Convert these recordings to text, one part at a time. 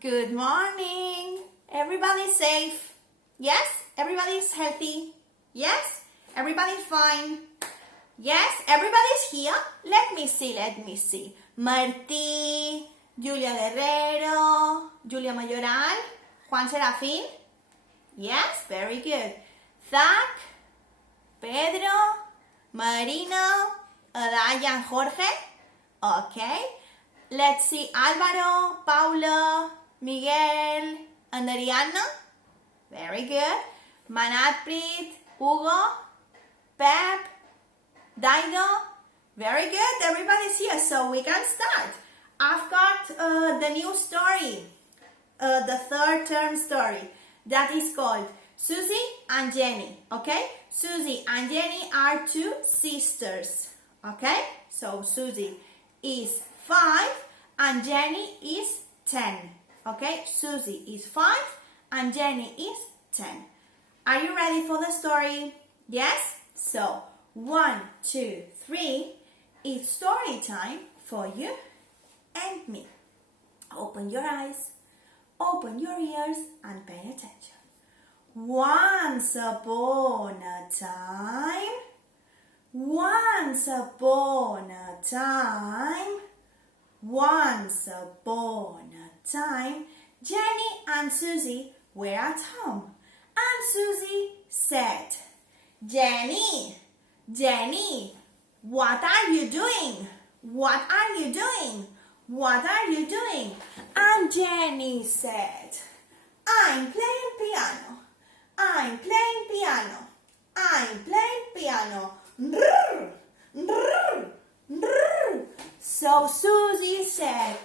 Good morning. Everybody's safe? Yes? Everybody's healthy? Yes? Everybody's fine? Yes? Everybody's here? Let me see. Martí, Julia Guerrero, Julia Mayoral, Juan Serafín? Yes? Very good. Zach, Pedro, Marino, Adaya and Jorge? Okay. Let's see, Álvaro, Paula, Miguel, and Ariana. Very good. Manatpreet, Hugo, Pep, Dido. Very good. Everybody's here, so we can start. I've got the new story, the third term story that is called Susy and Jenny. Okay? Susy and Jenny are two sisters. Okay? So Susy is 5 and Jenny is 10. Okay? Susy is 5 and Jenny is 10. Are you ready for the story? Yes? So, 1, 2, 3, it's story time for you and me. Open your eyes, open your ears, and pay attention. Once upon a time, once upon a time, once upon a time, Jenny and Susy were at home. And Susy said, Jenny, Jenny, what are you doing? What are you doing? What are you doing? And Jenny said, I'm playing piano. I'm playing piano. I'm playing piano. Brrr, brrr, brrr. So Susy said,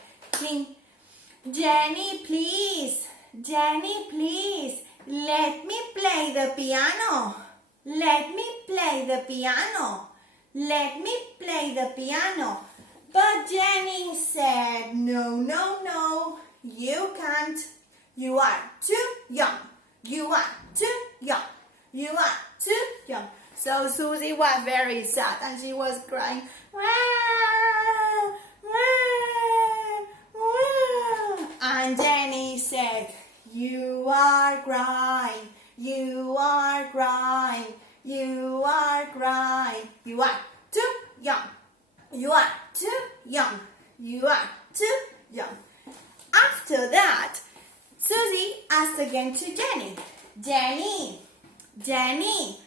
Jenny, please, let me play the piano. Let me play the piano. Let me play the piano. But Jenny said, no, you can't. You are too young. You are too young. You are too young. So Susy was very sad and she was crying. And Jenny said, you are crying. You are crying. You are crying. You are too young. You are too young. You are too young. After that, Susy asked again to Jenny, Jenny,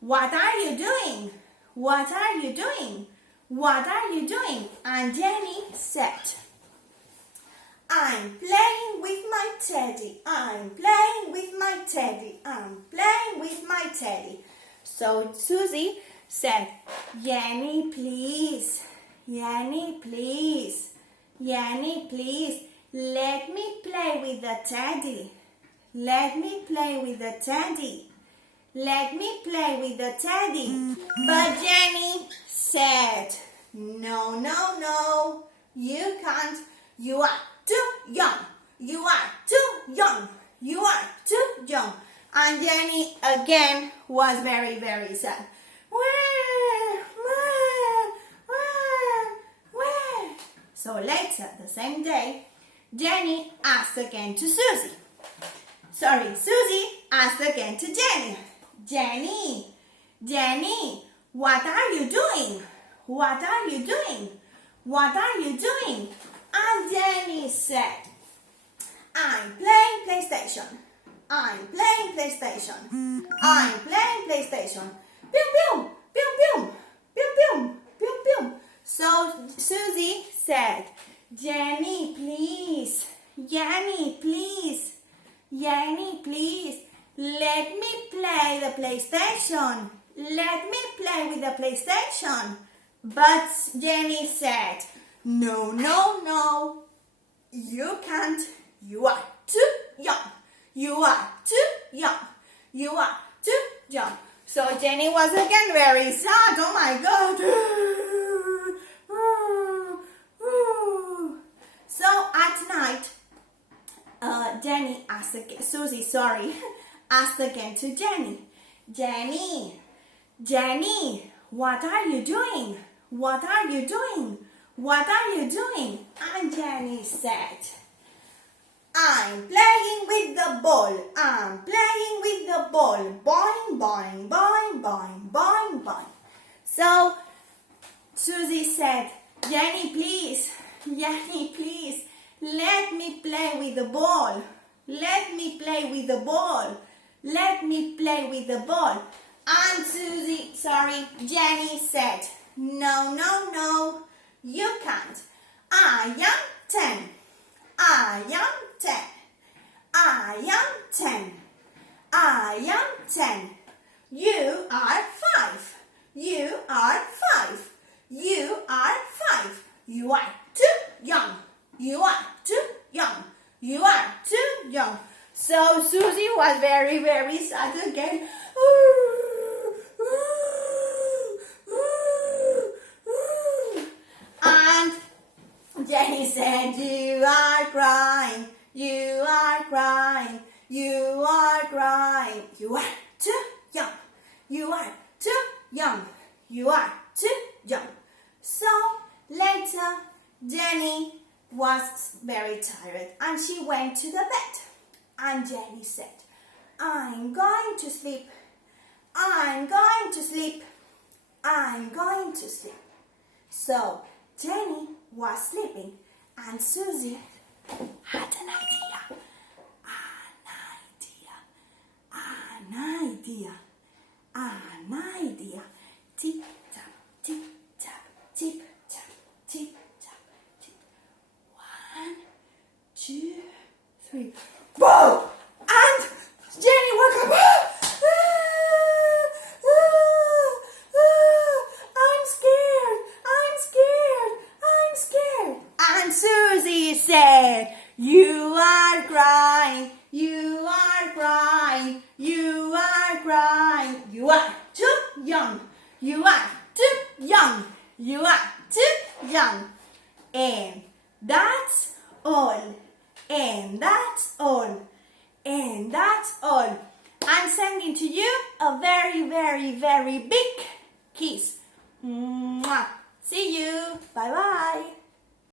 what are you doing? What are you doing? What are you doing? And Jenny said, I'm playing with my teddy. I'm playing with my teddy. I'm playing with my teddy. So Susy said, Jenny, please, let me play with the teddy. Let me play with the teddy. Let me play with the teddy. But Jenny said, no, you can't. You are too young. You are too young. You are too young. And Jenny again was very, very sad. So later, the same day, Jenny asked again to Susy. Susie asked again to Jenny. Jenny, what are you doing? What are you doing? What are you doing? And Jenny said, I'm playing PlayStation. I'm playing PlayStation. I'm playing PlayStation. Pew, pew, pew, pew, pew, pew, pew, pew. So Susy said, Jenny, please, let me play the PlayStation. Let me play with the PlayStation. But Jenny said, no, you can't. You are too young. You are too young. You are too young. So Jenny was again very sad. Oh my God. So at night, Susy asked again to Jenny, what are you doing? What are you doing? What are you doing? And Jenny said, I'm playing with the ball. I'm playing with the ball. Boing, boing, boing, boing, boing, boing. So Susy said, Jenny, please, let me play with the ball. Let me play with the ball. Let me play with the ball. And Jenny said, no, you can't. I am 10. I am 10. I am 10. I am 10. You are 5. You are 5. You are 5. You are too young. You are too young. You are too young. So Susy was very, very sad again. And Jenny said, you are crying. You are crying. You are crying. You are too young. You are too young. You are too young. So later, Jenny was very tired and she went to the bed. And Jenny said, I'm going to sleep. I'm going to sleep. I'm going to sleep. So Jenny was sleeping and Susy had an idea. An idea. An idea. Tip tap, tip tap, tip tap, tip tap, tip. 1, 2, 3. Boom! And Jenny woke up. I'm scared. I'm scared. I'm scared. And Susy said, you are crying. You are crying. You are crying. You are too young. You are too young. You are too young. And that's all. And that's all. And that's all. I'm sending to you a very, very, very big kiss. Mwah. See you. Bye-bye.